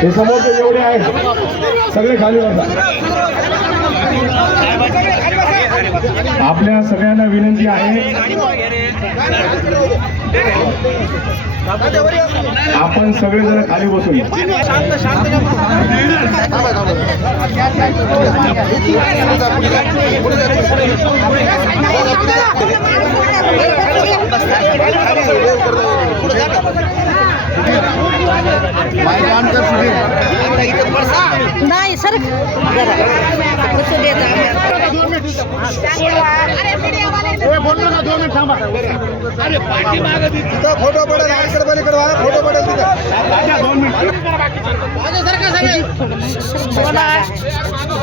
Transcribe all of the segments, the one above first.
हे समोरचे जेवढे आहेत. सगळे खाली बसा. आपल्या सगळ्यांना विनंती आहे. आपण सगळेजण खाली बसून शांत. नाही सर. जरा फोटो पडेल इकडे पलीकडे व्हा, फोटो पडेल तिथे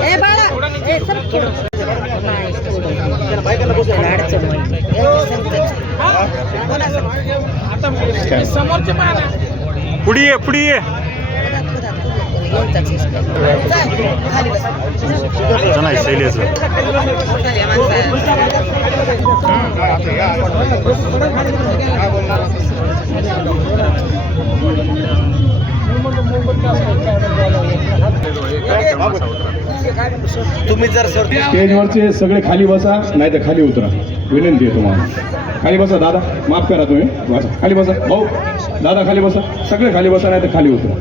ए बाळा ए सर अडचण पुढे ये पुढे ये नाही शैलेच तुम्ही जर सर स्टेजवरचे सगळे खाली बसा नाही तर खाली उतरा. विनंती आहे तुम्हाला. खाली बसा दादा. माफ करा तुम्ही. बसा. खाली बसा. भाऊ दादा खाली बसा. सगळे खाली बसा नाही तर खाली उतरा.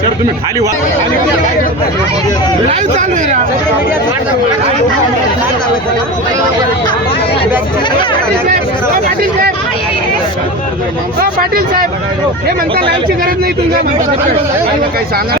सर तुम्ही खाली वा पाटील साहेब हे म्हणता लाईव्हची गरज नाही तुमच्या